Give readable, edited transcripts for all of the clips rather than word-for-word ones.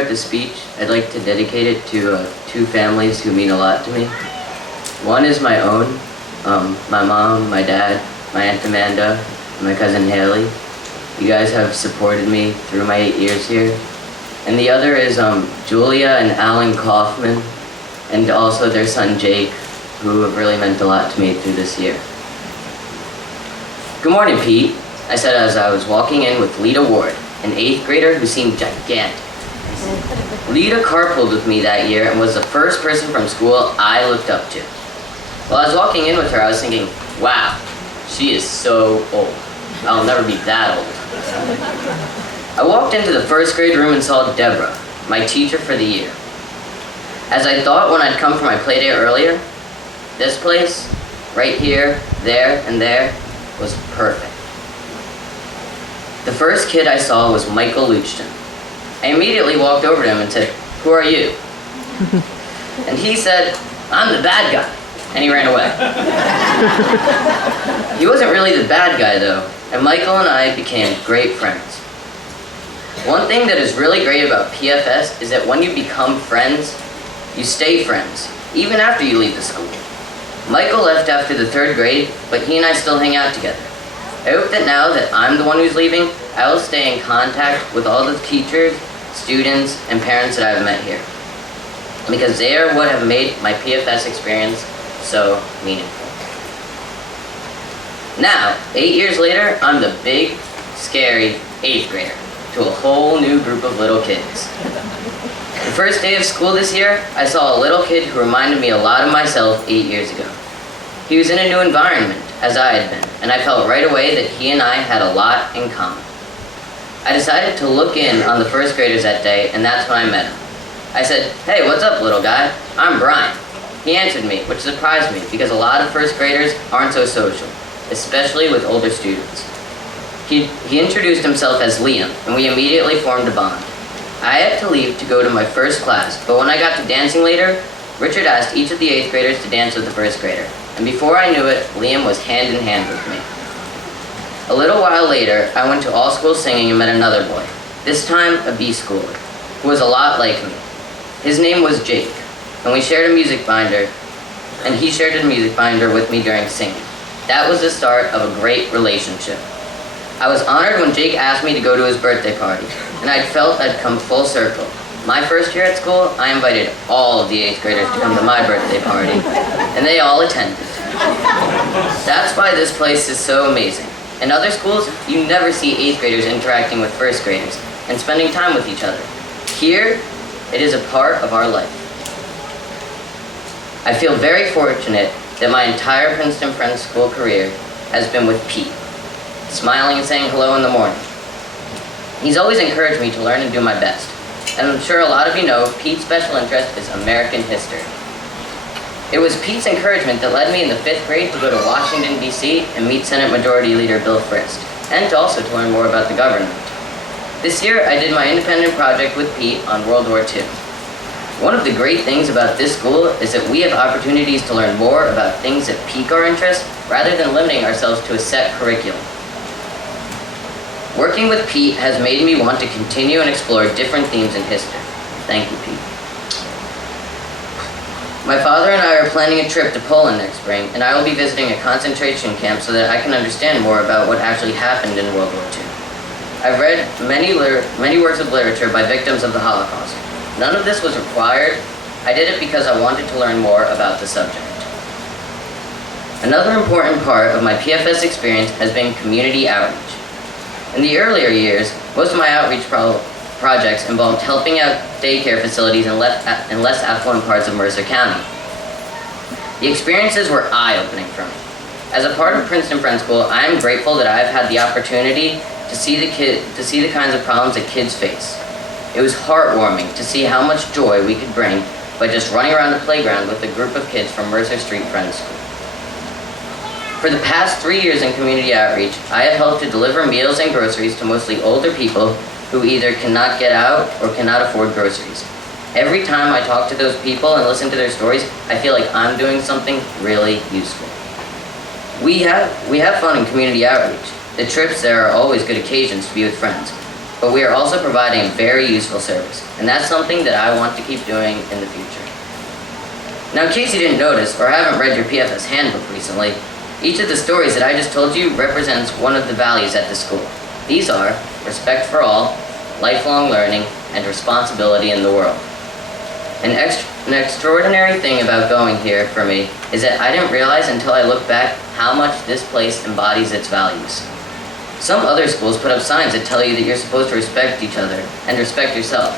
At the speech, I'd like to dedicate it to two families who mean a lot to me. One is my own, my mom, my dad, my Aunt Amanda, and my cousin Haley. You guys have supported me through my 8 years here. And the other is Julia and Alan Kaufman, and also their son Jake, who have really meant a lot to me through this year. Good morning, Pete, I said as I was walking in with Lita Ward, an 8th grader who seemed gigantic. Lita carpooled with me that year and was the first person from school I looked up to. While I was walking in with her, I was thinking, wow, she is so old. I'll never be that old. I walked into the 1st grade room and saw Deborah, my teacher for the year. As I thought when I'd come for my play day earlier, this place, right here, there, and there, was perfect. The first kid I saw was Michael Luchton. I immediately walked over to him and said, "Who are you?" And he said, "I'm the bad guy," and he ran away. He wasn't really the bad guy though, and Michael and I became great friends. One thing that is really great about PFS is that when you become friends, you stay friends, even after you leave the school. Michael left after the 3rd grade, but he and I still hang out together. I hope that now that I'm the one who's leaving, I will stay in contact with all the teachers, students, and parents that I've met here, because they are what have made my PFS experience so meaningful. Now, 8 years later, I'm the big, scary 8th grader to a whole new group of little kids. The first day of school this year, I saw a little kid who reminded me a lot of myself 8 years ago. He was in a new environment, as I had been, and I felt right away that he and I had a lot in common. I decided to look in on the 1st graders that day, and that's when I met him. I said, "Hey, what's up, little guy? I'm Brian." He answered me, which surprised me, because a lot of 1st graders aren't so social, especially with older students. He introduced himself as Liam, and we immediately formed a bond. I had to leave to go to my first class, but when I got to dancing later, Richard asked each of the 8th graders to dance with the 1st grader, and before I knew it, Liam was hand in hand with me. A little while later, I went to all school singing and met another boy, this time a B schooler, who was a lot like me. His name was Jake, and we shared a music binder, and he shared a music binder with me during singing. That was the start of a great relationship. I was honored when Jake asked me to go to his birthday party, and I felt I'd come full circle. My first year at school, I invited all of the 8th graders to come to my birthday party, and they all attended. That's why this place is so amazing. In other schools, you never see 8th graders interacting with 1st graders and spending time with each other. Here, it is a part of our life. I feel very fortunate that my entire Princeton Friends School career has been with Pete, smiling and saying hello in the morning. He's always encouraged me to learn and do my best. And I'm sure a lot of you know Pete's special interest is American history. It was Pete's encouragement that led me in the 5th grade to go to Washington, D.C. and meet Senate Majority Leader Bill Frist, and to also to learn more about the government. This year, I did my independent project with Pete on World War II. One of the great things about this school is that we have opportunities to learn more about things that pique our interest, rather than limiting ourselves to a set curriculum. Working with Pete has made me want to continue and explore different themes in history. Thank you, Pete. My father and I are planning a trip to Poland next spring, and I will be visiting a concentration camp so that I can understand more about what actually happened in World War II. I've read many works of literature by victims of the Holocaust. None of this was required. I did it because I wanted to learn more about the subject. Another important part of my PFS experience has been community outreach. In the earlier years, most of my outreach projects involved helping out daycare facilities in less affluent parts of Mercer County. The experiences were eye-opening for me. As a part of Princeton Friends School, I am grateful that I've had the opportunity to see the kinds of problems that kids face. It was heartwarming to see how much joy we could bring by just running around the playground with a group of kids from Mercer Street Friends School. For the past 3 years in community outreach, I have helped to deliver meals and groceries to mostly older people who either cannot get out or cannot afford groceries. Every time I talk to those people and listen to their stories, I feel like I'm doing something really useful. We have fun in community outreach. The trips there are always good occasions to be with friends. but we are also providing a very useful service, and that's something that I want to keep doing in the future. Now, in case you didn't notice or haven't read your PFS handbook recently, each of the stories that I just told you represents one of the values at the school. These are respect for all, lifelong learning, and responsibility in the world. An extraordinary thing about going here for me is that I didn't realize until I looked back how much this place embodies its values. Some other schools put up signs that tell you that you're supposed to respect each other and respect yourself,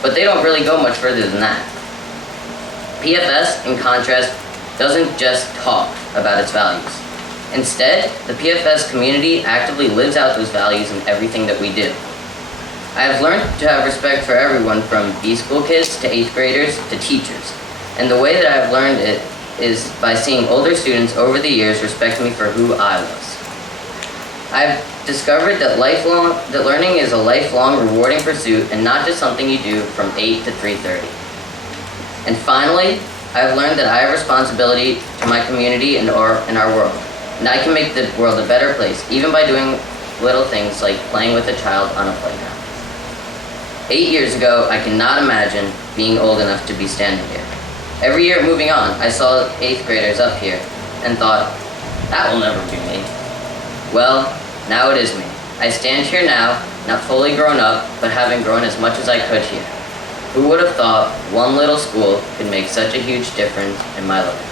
but they don't really go much further than that. PFS, in contrast, doesn't just talk about its values. Instead, the PFS community actively lives out those values in everything that we do. I have learned to have respect for everyone from B-school kids to 8th graders to teachers. And the way that I have learned it is by seeing older students over the years respect me for who I was. I've discovered that learning is a lifelong rewarding pursuit and not just something you do from 8 to 3:30. And finally, I've learned that I have responsibility to my community and our world. And I can make the world a better place, even by doing little things like playing with a child on a playground. 8 years ago, I cannot imagine being old enough to be standing here. Every year moving on, I saw 8th graders up here and thought, that will never be me. Well, now it is me. I stand here now, not fully grown up, but having grown as much as I could here. Who would have thought one little school could make such a huge difference in my life?